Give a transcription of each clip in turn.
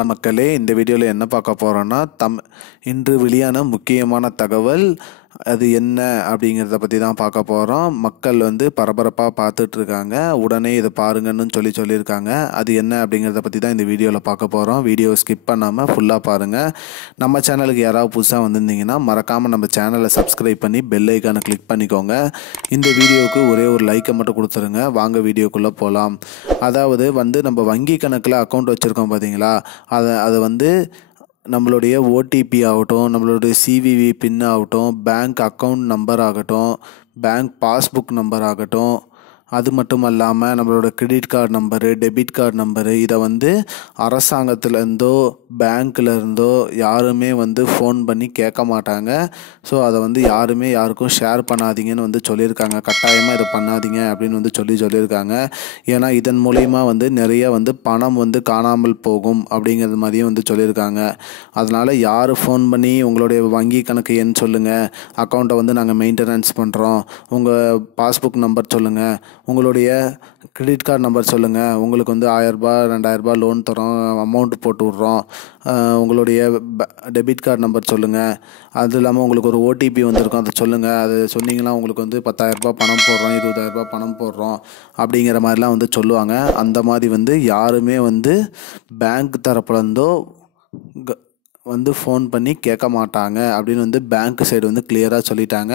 மக்களே, இந்த வீடியோவில் என்ன பார்க்க போகிறோன்னா இன்று வெளியான முக்கியமான தகவல் அது என்ன அப்படிங்கிறத பற்றி தான் பார்க்க போகிறோம். மக்கள் பரபரப்பாக பார்த்துட்ருக்காங்க. உடனே இதை பாருங்கன்னு சொல்லியிருக்காங்க. அது என்ன அப்படிங்கிறத பற்றி தான் இந்த வீடியோவில் பார்க்க போகிறோம். வீடியோவை ஸ்கிப் பண்ணாமல் ஃபுல்லாக பாருங்கள். நம்ம சேனலுக்கு யாராவது புதுசாக வந்திருந்தீங்கன்னா மறக்காமல் நம்ம சேனலை சப்ஸ்கிரைப் பண்ணி பெல் ஐக்கானை கிளிக் பண்ணிக்கோங்க. இந்த வீடியோவுக்கு ஒரே ஒரு லைக்கை மட்டும் கொடுத்துருங்க. வாங்க வீடியோக்குள்ளே போகலாம். அதாவது நம்ம வங்கி கணக்கில் அக்கௌண்ட் வச்சுருக்கோம் பார்த்தீங்களா, அதை நம்மளுடைய ஓடிபி ஆகட்டும், நம்மளுடைய சிவிவி பின் ஆகட்டும், பேங்க் அக்கௌண்ட் நம்பர் ஆகட்டும், பேங்க் பாஸ்புக் நம்பர் ஆகட்டும், அது மட்டும் இல்லாமல் நம்மளோட credit card number, debit card number, இதை அரசாங்கத்துலேருந்தோ பேங்க்லேருந்தோ யாருமே ஃபோன் பண்ணி கேட்க மாட்டாங்க. ஸோ அதை யாருமே யாருக்கும் ஷேர் பண்ணாதீங்கன்னு சொல்லியிருக்காங்க. கட்டாயமாக இதை பண்ணாதீங்க அப்படின்னு சொல்லியிருக்காங்க. ஏன்னா இதன் மூலிமா நிறைய பணம் காணாமல் போகும் அப்படிங்கிறது மாதிரியும் சொல்லியிருக்காங்க. அதனால் யார் ஃபோன் பண்ணி உங்களுடைய வங்கி கணக்கு எண் சொல்லுங்கள், அக்கௌண்ட்டை நாங்கள் மெயின்டெனன்ஸ் பண்ணுறோம், உங்கள் பாஸ்புக் நம்பர் சொல்லுங்கள், உங்களுடைய கிரெடிட் கார்டு நம்பர் சொல்லுங்கள், உங்களுக்கு 1000 ரூபாய் 2000 ரூபாய் லோன் தரோம், அமௌண்ட் போட்டு விட்றோம், உங்களுடைய டெபிட் கார்டு நம்பர் சொல்லுங்கள், அது இல்லாமல் உங்களுக்கு ஒரு ஓடிபி வந்திருக்கும் அதை சொல்லுங்கள், அது சொன்னீங்கன்னா உங்களுக்கு 10,000 ரூபாய் பணம் போடுறோம், 20,000 ரூபாய் பணம் போடுறோம் அப்படிங்கிற மாதிரிலாம் சொல்லுவாங்க. அந்த மாதிரி யாருமே பேங்க் தரப்புலேருந்தோ ஃபோன் பண்ணி கேட்க மாட்டாங்க அப்படின்னு பேங்க் சைடு கிளியராக சொல்லிட்டாங்க.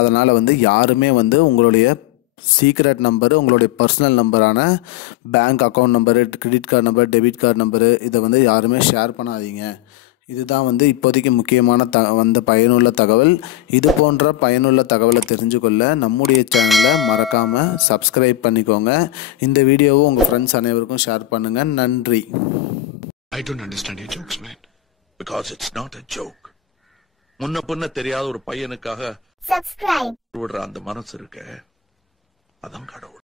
அதனால் யாருமே உங்களுடைய சீக்ரெட் நம்பரு, உங்களுடைய பர்சனல் நம்பரான bank account number, credit card number, debit card number இதை யாருமே ஷேர் பண்ணாதீங்க. இதுதான் இப்போதைக்கு முக்கியமான பயனுள்ள தகவல். இது போன்ற பயனுள்ள தகவலை தெரிஞ்சுக்கொள்ள நம்முடைய சேனலை மறக்காமல் சப்ஸ்கிரைப் பண்ணிக்கோங்க. இந்த வீடியோவை உங்கள் ஃப்ரெண்ட்ஸ் அனைவருக்கும் ஷேர் பண்ணுங்கள். நன்றி. I don't understand your jokes, man. Because it's not a joke. முன்ன பின்ன தெரியாத ஒரு பையனுக்காக subscribe விடுற அந்த மனசு இருக்க, அதான் கடவுள்.